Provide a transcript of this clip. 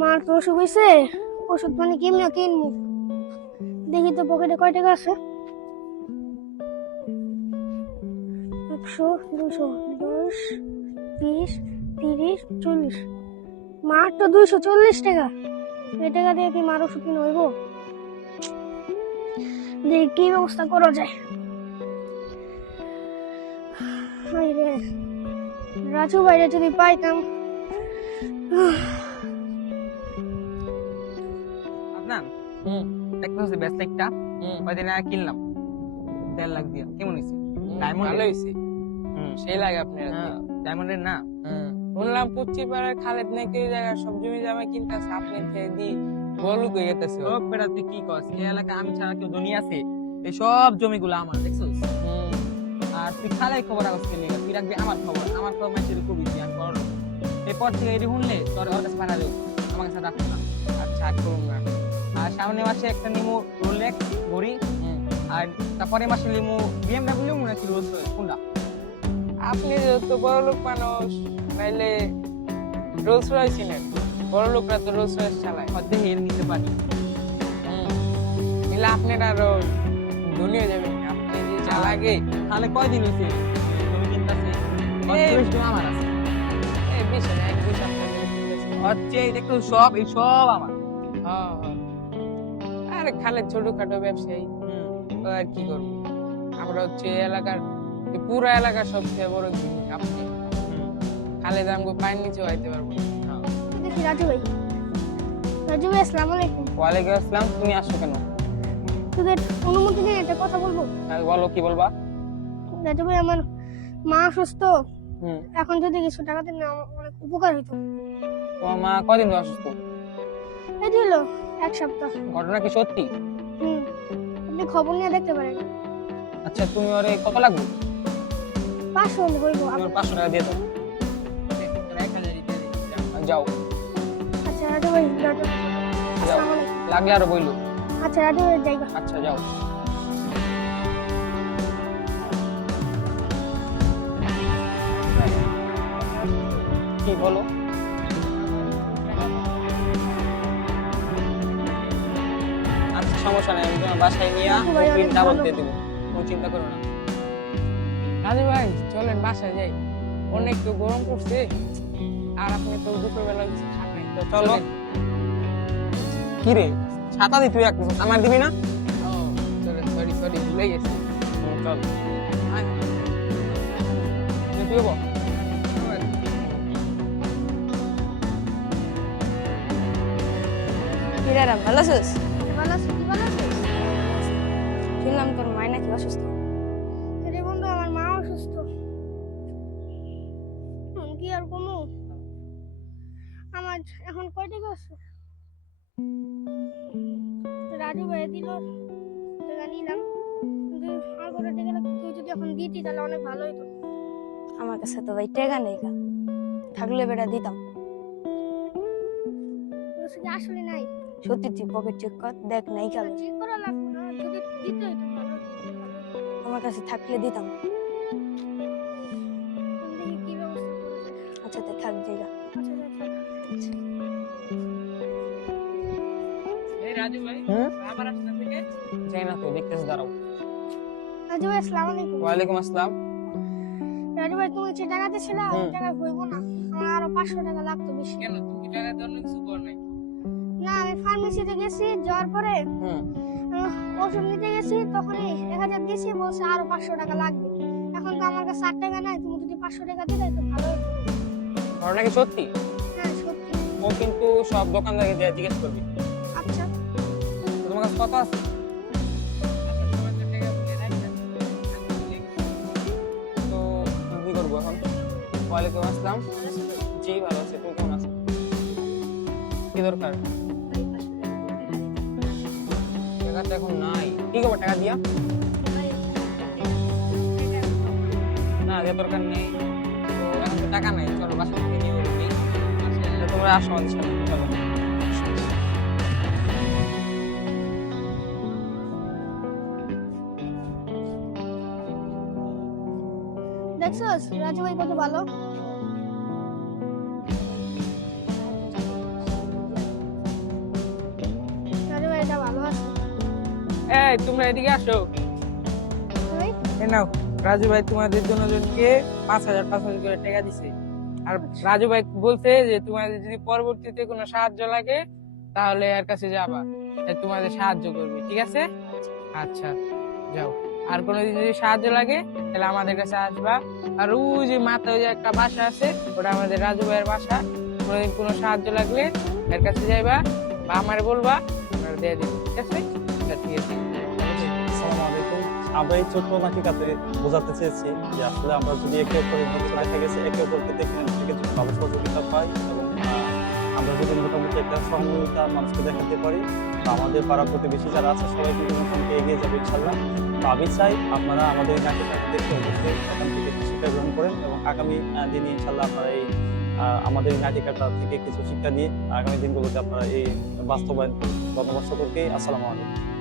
মার তো অসুখ হয়েছে, ওষুধ পানি কেমনে কিনবো? দেখি তো পকেটে কয় টাকা আছে। 100, 200, 10, 20, 30, 40। মার তো 240 টাকা। এই টাকা দিয়ে কি মার ওষুধ কিনে হইব? দেখি কি ব্যবস্থা করা যায়। হায় রে, রাজু ভাইরে যদি পাইতাম। আপনার একটা হচ্ছে ব্যাসলেটটা কয়দিন আগে কিনলাম 1.5 লাখ দিয়ে। কেমন হয়েছে? ডায়মন্ড ভালো হয়েছে, সেই লাগে আপনার। ডায়মন্ডের না? শুনলাম পুচি পাড়ার খালেদ নাকি ওই জায়গায় সব জমি জামা কিনতেছে, আপনি খেয়ে দি বলুক হয়ে গেছে। সব বেড়া তুই কি কস? এই এলাকা আমি ছাড়া কেউ ধনী আছে? এই সব জমিগুলো আমার, দেখছিস? আর তুই খালাই খবর আগজ পেলি, তুই রাখবি আমার খবর মানুষের কবি তুই আমি বড় লোক। এরপর থেকে এটি শুনলে তোর ওর কাছে পাঠালে আমার কাছে রাখবো না। আচ্ছা আর করুন না। আর সামনে মাসে একটা নিমু রোলেক্স ঘড়ি, আর তারপরে মাসে নিমু বিএমডব্লিউ নাকি রোলস রয়েস, কোনটা? আপনি যেহেতু বড় লোক মানুষ, তাইলে রোলস রয়েস নেন। বড় লোকরা তো রোলস রয়েস চালায়। অর্ধেক হেল নিতে পারি। নিলে আপনার আরো ধনী হয়ে যাবেন। আপনি যে চালাগে তাহলে কয়দিন হয়েছে জমি কিনতেছে? আমার আছে এই বিষয় এক বিষয় আপনার কিনতেছে। হচ্ছে এই দেখো সব এই সব আমার। হ্যাঁ হ্যাঁ, আরে খালেদ ছোটখাটো ব্যবসায়ী, তো আর কি করবো। আমরা হচ্ছে এই এলাকার, এই পুরো এলাকার সবচেয়ে বড় ধনী আপনি। খালেদ আমগো পায়ের নিচেও আইতে পারবো না। দেখি রাজু ভাই। রাজু ভাই, আসসালামু আলাইকুম। ওয়ালাইকুম আসসালাম। তুমি আসছো কেন? তোদের অনুমতি নিয়ে একটা কথা বলবো। বলো, কি বলবা? রাজু ভাই, আমার মা অসুস্থ। এখন যদি কিছু টাকা দিন না অনেক উপকার হইতো। তোমার মা কদিন ধরে অসুস্থ? এই যে হলো 1 সপ্তাহ। ঘটনা কি সত্যি? আপনি খবর নিয়ে দেখতে পারেন। আচ্ছা, তুমি ওরে কত লাগবে? 500 হইব। আমার 500 টাকা দিয়ে দাও। যাও আচ্ছা রাজু ভাই, যাও, আসসালামু আলাইকুম। লাগলে আরো বইলো। আচ্ছা রাজু ভাই, যাইবা। আচ্ছা যাও। কি বলো? আচ্ছা সমস্যা নাই, আমি তোমার বাসায় নিয়ে ডাবল দিয়ে দেবো, কোনো চিন্তা করো না। রাজু ভাই চলেন বাসায় যাই, অনেক তো গরম পড়ছে। আর আপনি তো দুপুরবেলা কিছু খান নাই, তো চলো। চলেন। কি রে, ছাতা দি তুই আমার দিবি না? ও চলেন, সরি সরি ভুলে গেছি। চল তুই বল। কিরারা ভালো আছিস? ভালো আছি, তুই ভালো আছিস? শুনলাম তোর মায় নাকি অসুস্থ। রে বন্ধু, আমার মা অসুস্থ। কি আর কমু? আমার এখন কয় টাকা আছে? রাজু ভাই দিল, টাকা নিলাম, কিন্তু আর কত টাকা লাগবে? তুই যদি এখন দিতি তাহলে অনেক ভালো হতো। আমার কাছে তো ভাই টাকা নেই গা, থাকলে বেটা দিতাম। তোর কাছে কি আসলে নাই? সত্যি তুই পকেট চেক কর, দেখ নাই কাল। চেক করা লাগবে না, যদি দিতে হইতো ভালো হতো। আমার কাছে থাকলে দিতাম। দেখি কি ব্যবস্থা করা যায়। আচ্ছা তে থাক জায়গা। আচ্ছা যা, থাক। এই রাজু ভাই, আমার রাস্তা থেকে যাই না তো, দেখতেছি, দাঁড়াও। রাজু ভাই, আসসালামু আলাইকুম। ওয়ালাইকুম আসসালাম। রাজু ভাই, তুমি যে টাকা দিয়েছিলে ওই টাকা হইব না, আমার আরো 500 টাকা লাগতো বেশি। কেন তুমি টাকা তো অন্য কিছু কর নাই? না, আমি ফার্মেসিতে গেছি, যাওয়ার পরে ওষুধ নিতে গেছি, তখনই 1000 দিয়েছি, বলছে আরো 500 টাকা লাগবে। এখন তো আমার কাছে 8 টাকা নাই, তুমি যদি 500 টাকা দিতে তো ভালো হতো। ঘটনা কি সত্যি? হ্যাঁ সত্যি। ও কিন্তু সব দোকানদারকে জিজ্ঞেস করবি। আচ্ছা তো তোমার কাছে কত আছে? তো তুমি কি করবো এখন? ওয়ালাইকুম আসসালাম। জি ভালো আছে, তুমি কেমন আছো? কি দরকার? টাকা তো এখন নাই, কি করবো টাকা দিয়া? না যে দরকার নেই, তো এখন তো টাকা নাই, চলো বাসা থেকে নিয়ে উঠবি। তোমরা আসো আমাদের সাথে, চলো। দেখছস রাজু ভাই কত ভালো। এই তোমরা এদিকে আসো। ওই এই নাও, রাজু ভাই তোমাদের জনকে 5,000 করে টাকা দিছে। আর রাজু ভাই বলছে যে তোমাদের যদি পরবর্তীতে কোনো সাহায্য লাগে তাহলে এর কাছে যাবা, এ তোমাদের সাহায্য করবে, ঠিক আছে? আচ্ছা যাও। আর কোনোদিন যদি সাহায্য লাগে তাহলে আমাদের কাছে আসবা। আর ওই যে মাথায় ওই যে একটা বাসা আছে, ওটা আমাদের রাজু ভাইয়ের বাসা। কোনোদিন কোনো সাহায্য লাগলে এর কাছে যাইবা বা আমারে বলবা, আমরা দিয়ে দিব, ঠিক আছে? আচ্ছা, ঠিক আছে। আসসালামু আলাইকুম। আমরা এই ছোট্ট নাটিকাতে বোঝাতে চেয়েছি যে আসলে আমরা যদি একে অপরের মধ্যে দেখা গেছে একে অপরকে দেখে থেকে যদি ভালো সহযোগিতা পাই এবং আমরা যদি মোটামুটি একটা সহমর্মিতা মানুষকে দেখাতে পারি, তো আমাদের পাড়া প্রতিবেশী যারা আছে সবাই কিন্তু মোটামুটি এগিয়ে যাবে ইনশাল্লাহ। তো আমি চাই আপনারা আমাদের এই নাটিকাটি দেখে অবশ্যই এখান থেকে শিক্ষা গ্রহণ করেন এবং আগামী দিনে ইনশাল্লাহ আপনারা এই আমাদের এই নাটিকাটা থেকে কিছু শিক্ষা নিয়ে আগামী দিনগুলোতে আপনারা এই বাস্তবায়ন করেন। ধন্যবাদ সকলকে। আসসালামু আলাইকুম।